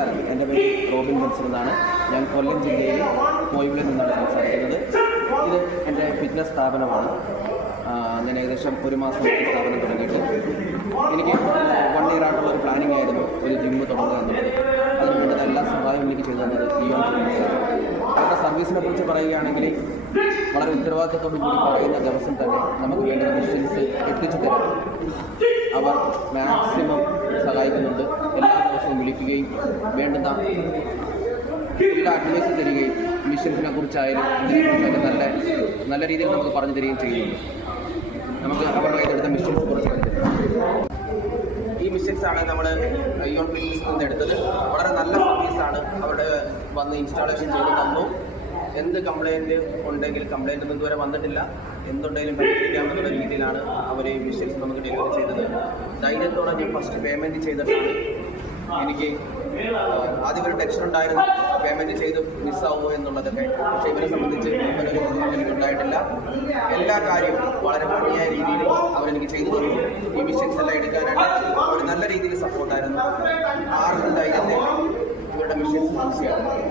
നമസ്കാരം, എൻ്റെ പേര് റോബിൻ ബെൻസൺ എന്നാണ്. ഞാൻ കൊല്ലം ജില്ലയിൽ മോയിവിളിൽ നിന്നാണ് സംസാരിക്കുന്നത്. ഇത് എൻ്റെ ഫിറ്റ്നസ് സ്ഥാപനമാണ്. ഞാൻ ഏകദേശം ഒരു മാസം സ്ഥാപനം തുടങ്ങിയിട്ട് എനിക്ക് 1 year ആയിട്ടുള്ള ഒരു പ്ലാനിങ് ആയിരുന്നു ഒരു ജിമ്മ് തുടങ്ങുക എന്നുള്ളത്. അതിന് വേണ്ടത് എല്ലാ സഹായവും എനിക്ക് ചെയ്തു തന്നത് ഇയോൺ ഫിറ്റ്നസ്സാണ്. അവരുടെ സർവീസിനെ കുറിച്ച് പറയുകയാണെങ്കിൽ വളരെ ഉത്തരവാദിത്തത്തോടു കൂടി പറയുന്ന ദിവസം തന്നെ നമുക്ക് വേണ്ട മെഷീൻസ് എത്തിച്ചു തരാം. അവർ മാക്സിമം സഹായിക്കുന്നുണ്ട്. എല്ലാ ദിവസവും വിളിക്കുകയും വേണ്ടുന്ന എല്ലാ അഡ്വൈസ് തരികയും മിഷൻസിനെ കുറിച്ചായാലും ഇതിനെക്കുറിച്ചായാലും നല്ല രീതിയിൽ നമുക്ക് പറഞ്ഞു തരികയും ചെയ്യുന്നുണ്ട്. നമുക്ക് അവരുടെ കയ്യിലെടുത്ത മിഷൻസ് കുറിച്ച് പറഞ്ഞു. ഈ മിഷൻസാണ് നമ്മൾ ഇയോൺ ഫിറ്റ്നസിൽ നിന്ന് എടുത്തത്. വളരെ നല്ല സർവീസാണ്. അവിടെ വന്ന് ഇൻസ്റ്റാളേഷൻ ചെയ്ത് തന്നു. എന്ത് കംപ്ലയിൻറ്റ് ഉണ്ടെങ്കിൽ കംപ്ലയിൻ്റ് ഒന്നും ഇതുവരെ വന്നിട്ടില്ല, എന്തുണ്ടെങ്കിലും പരിഹരിക്കാമെന്നുള്ള രീതിയിലാണ് അവർ ഈ മിഷൻസ് നമുക്ക് ഡെലിവറി ചെയ്തത്. ധൈര്യത്തോടെ ഞാൻ ഫസ്റ്റ് പേയ്മെൻറ്റ് ചെയ്തിട്ടാണ്. എനിക്ക് ആദ്യം ഒരു ടെൻഷൻ ഉണ്ടായിരുന്നു, പേയ്മെൻറ്റ് ചെയ്ത് മിസ്സാവുമോ എന്നുള്ളതൊക്കെ. പക്ഷേ ഇവരെ സംബന്ധിച്ച് ഇവരൊരു ബുദ്ധിമുട്ട് എനിക്കുണ്ടായിട്ടില്ല. എല്ലാ കാര്യവും വളരെ ഭംഗിയായ രീതിയിൽ അവരെനിക്ക് ചെയ്തു തന്നു. ഈ മിഷൻസ് എല്ലാം എടുക്കാനായിട്ട് അവർ നല്ല രീതിയിൽ സപ്പോർട്ടായിരുന്നു. ആർക്കും ധൈര്യത്തെ ഇവരുടെ മിഷൻസ് യൂസ് ചെയ്യണം.